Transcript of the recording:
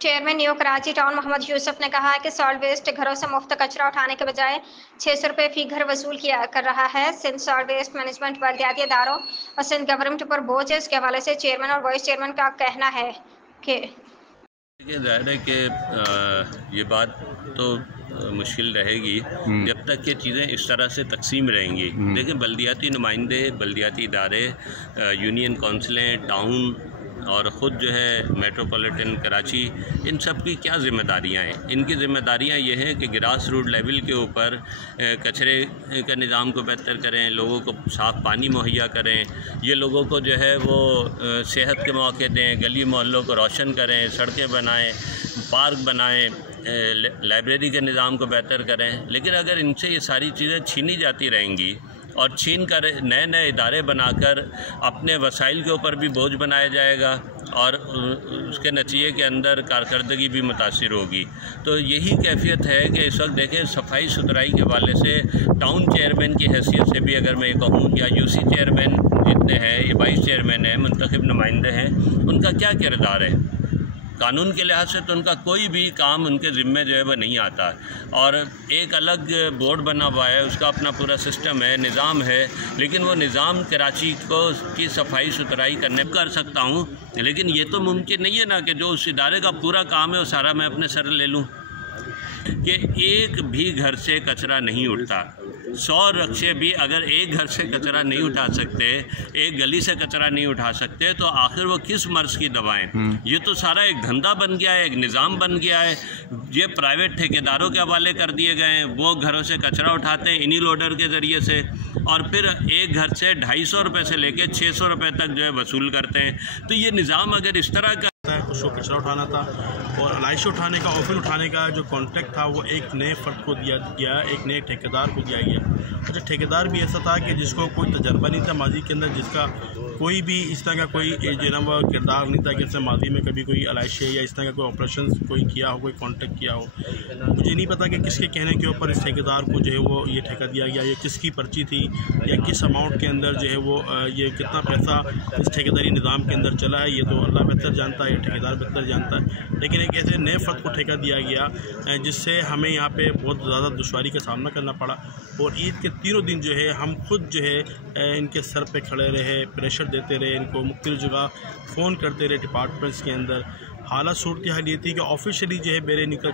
Chairman New Karachi Town Mohammad Yusuf ने कहा है कि सॉल्ट वेस्ट घरों से मुफ्त कचरा उठाने के बजाय 600 रुपये फी घर वसूल कर रहा है। सिंध सॉल्ट वेस्ट मैनेजमेंट बल्दियाती इदारों और सिंध गवर्नमेंट पर बोझ है। इसके हवाले से चेयरमैन और वाइस चेयरमैन का कहना है कि ज़ाहिर है कि ये बात तो मुश्किल रहेगी जब तक कि चीज़ें इस तरह से तकसीम रहेंगी। देखिए, बल्दियाती नुमाइंदे, बल्दियाती इदारे, यूनियन कौंसलें, टाउन और ख़ुद जो है मेट्रोपॉलिटन कराची, इन सब की क्या ज़िम्मेदारियाँ हैं? इनकी ज़िम्मेदारियाँ ये हैं कि ग्रास रूट लेवल के ऊपर कचरे का निज़ाम को बेहतर करें, लोगों को साफ़ पानी मुहैया करें, ये लोगों को जो है वो सेहत के मौके दें, गली मोहल्लों को रोशन करें, सड़कें बनाएं, पार्क बनाएं, लाइब्रेरी के निज़ाम को बेहतर करें। लेकिन अगर इनसे ये सारी चीज़ें छीनी जाती रहेंगी और छीन कर नए नए इदारे बनाकर अपने वसाइल के ऊपर भी बोझ बनाया जाएगा और उसके नतीजे के अंदर कारकर्दगी भी मुतासिर होगी। तो यही कैफियत है कि इस वक्त देखें, सफाई सुथराई के हवाले से टाउन चेयरमैन की हैसियत से भी अगर मैं ये कहूँ, या यूसी चेयरमैन जितने हैं, ये वाइस चेयरमैन हैं, मुंतखब नुमाइंदे हैं, उनका क्या किरदार है? कानून के लिहाज से तो उनका कोई भी काम उनके ज़िम्मे जो है वह नहीं आता। और एक अलग बोर्ड बना हुआ है, उसका अपना पूरा सिस्टम है, निज़ाम है, लेकिन वो निज़ाम कराची को की सफाई सुथराई करने कर सकता हूँ, लेकिन ये तो मुमकिन नहीं है ना कि जो उस इदारे का पूरा काम है वो सारा मैं अपने सर ले लूँ। कि एक भी घर से कचरा नहीं उठता। 100 रक्शे भी अगर एक घर से कचरा नहीं उठा सकते, एक गली से कचरा नहीं उठा सकते, तो आखिर वो किस मर्ज की दवाएं? ये तो सारा एक धंधा बन गया है, एक निज़ाम बन गया है। ये प्राइवेट ठेकेदारों के हवाले कर दिए गए हैं, वो घरों से कचरा उठाते हैं इन्हीं लोडर के ज़रिए से, और फिर एक घर से 250 रुपये से लेके 600 रुपये तक जो है वसूल करते हैं। तो ये निज़ाम अगर इस तरह का है, उसको कचरा उठाना था और अलाइशी उठाने का, ऑफिल उठाने का जो कॉन्ट्रैक्ट था वो एक नए फ़र्द को दिया गया, एक नए ठेकेदार को दिया गया। अच्छा, ठेकेदार भी ऐसा था कि जिसको कोई तजर्बा नहीं था माजी के अंदर, जिसका कोई भी इस तरह का कोई जो ना वो किरदार नहीं था कि इससे माजी में कभी कोई अलाइशी या इस तरह का कोई ऑपरेशन कोई किया हो, कोई कॉन्ट्रैक्ट किया हो। मुझे नहीं पता कि किसके कहने के ऊपर इस ठेकेदार को जो है वो ये ठेका दिया गया, या किसकी पर्ची थी, या किस अमाउंट के अंदर जो है वो ये कितना पैसा इस ठेकेदारी निज़ाम के अंदर चला है, ये तो अल्लाह बेहतर जानता है, ठेकेदार बेहतर जानता है। लेकिन एक ऐसे नए फ़र्द को ठेका दिया गया जिससे हमें यहाँ पे बहुत ज़्यादा दुश्वारी का सामना करना पड़ा। और ईद के तीनों दिन जो है हम खुद जो है इनके सर पे खड़े रहे, प्रेशर देते रहे, इनको मुख्तलिफ जगह फ़ोन करते रहे डिपार्टमेंट्स के अंदर। हालत सूरत हाल ये थी कि ऑफिशियली जो है मेरे निकल